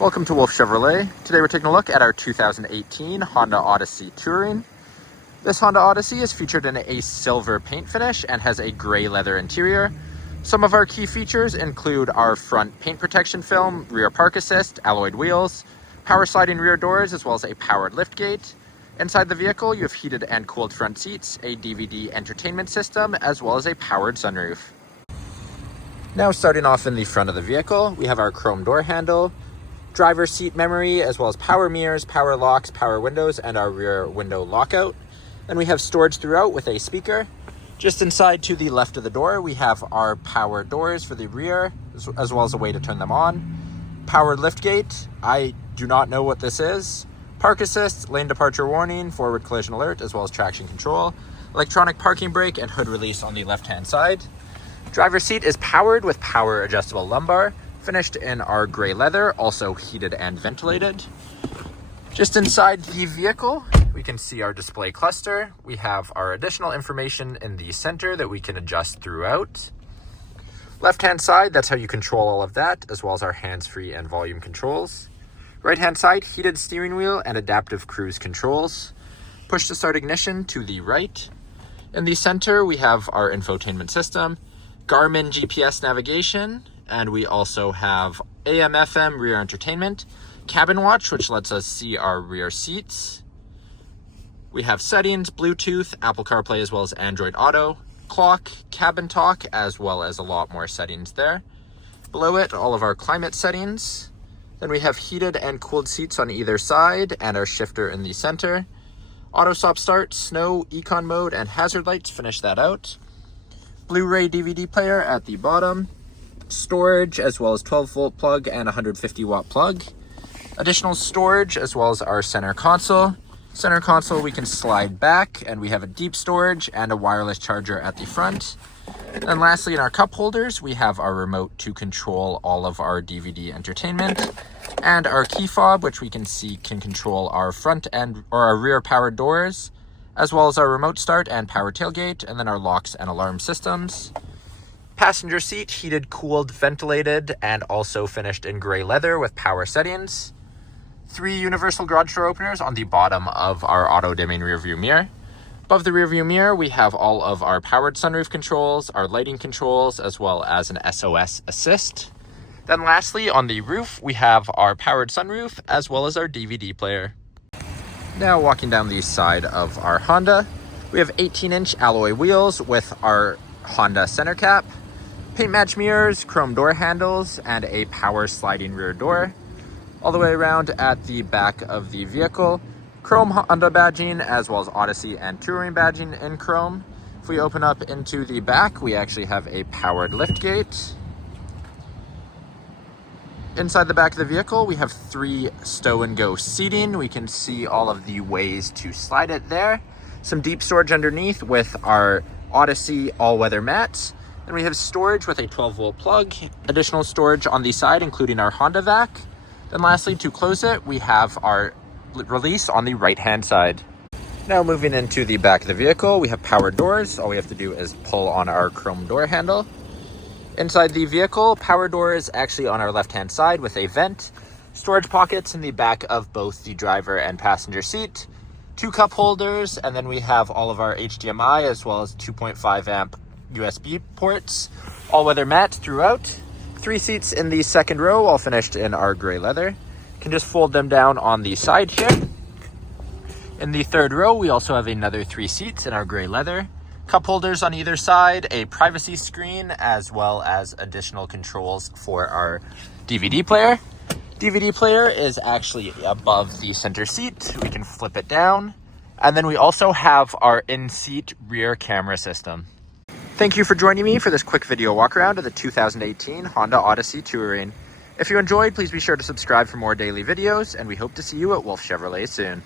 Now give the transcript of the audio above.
Welcome to Wolfe Chevrolet. Today we're taking a look at our 2018 Honda Odyssey Touring. This Honda Odyssey is featured in a silver paint finish and has a gray leather interior. Some of our key features include our front paint protection film, rear park assist, alloyed wheels, power sliding rear doors, as well as a powered liftgate. Inside the vehicle, you have heated and cooled front seats, a DVD entertainment system, as well as a powered sunroof. Now starting off in the front of the vehicle, we have our chrome door handle, driver seat memory, as well as power mirrors, power locks, power windows, and our rear window lockout. Then we have storage throughout with a speaker. Just inside to the left of the door, we have our power doors for the rear, as well as a way to turn them on. Powered liftgate, I do not know what this is. Park assist, lane departure warning, forward collision alert, as well as traction control. Electronic parking brake and hood release on the left-hand side. Driver's seat is powered with power adjustable lumbar, finished in our gray leather, also heated and ventilated. Just inside the vehicle, we can see our display cluster. We have our additional information in the center that we can adjust throughout. Left-hand side, that's how you control all of that, as well as our hands-free and volume controls. Right-hand side, heated steering wheel and adaptive cruise controls. Push to start ignition to the right. In the center, we have our infotainment system, Garmin GPS navigation, and we also have AM/FM rear entertainment, cabin watch, which lets us see our rear seats. We have settings, Bluetooth, Apple CarPlay, as well as Android Auto, clock, cabin talk, as well as a lot more settings there. Below it, all of our climate settings. Then we have heated and cooled seats on either side and our shifter in the center. Auto stop start, snow, econ mode, and hazard lights finish that out. Blu-ray DVD player at the bottom. Storage, as well as 12-volt plug and 150-watt plug. Additional storage, as well as our center console. Center console we can slide back, and we have a deep storage and a wireless charger at the front. And lastly, in our cup holders, we have our remote to control all of our DVD entertainment, and our key fob, which we can see can control our front and or our rear power doors, as well as our remote start and power tailgate, and then our locks and alarm systems. Passenger seat, heated, cooled, ventilated, and also finished in gray leather with power settings. 3 universal garage door openers on the bottom of our auto-dimming rearview mirror. Above the rearview mirror, we have all of our powered sunroof controls, our lighting controls, as well as an SOS assist. Then lastly, on the roof, we have our powered sunroof, as well as our DVD player. Now walking down the side of our Honda, we have 18-inch alloy wheels with our Honda center cap, paint match mirrors, chrome door handles, and a power sliding rear door. All the way around at the back of the vehicle, chrome Honda badging, as well as Odyssey and Touring badging in chrome. If we open up into the back, we actually have a powered liftgate. Inside the back of the vehicle, we have 3 stow and go seating. We can see all of the ways to slide it there. Some deep storage underneath with our Odyssey all-weather mats. And we have storage with a 12-volt plug, additional storage on the side, including our Honda vac. Then lastly, to close it, we have our release on the right-hand side. Now moving into the back of the vehicle, we have power doors. All we have to do is pull on our chrome door handle. Inside the vehicle, power door is actually on our left-hand side with a vent. Storage pockets in the back of both the driver and passenger seat. 2 cup holders, and then we have all of our HDMI as well as 2.5 amp USB ports, all-weather mats throughout. 3 seats in the second row, all finished in our gray leather. You can just fold them down on the side here. In the third row, we also have another 3 seats in our gray leather. Cup holders on either side, a privacy screen, as well as additional controls for our DVD player. DVD player is actually above the center seat. We can flip it down. And then we also have our in-seat rear camera system. Thank you for joining me for this quick video walk around of the 2018 Honda Odyssey Touring. If you enjoyed, please be sure to subscribe for more daily videos, and we hope to see you at Wolfe Chevrolet soon.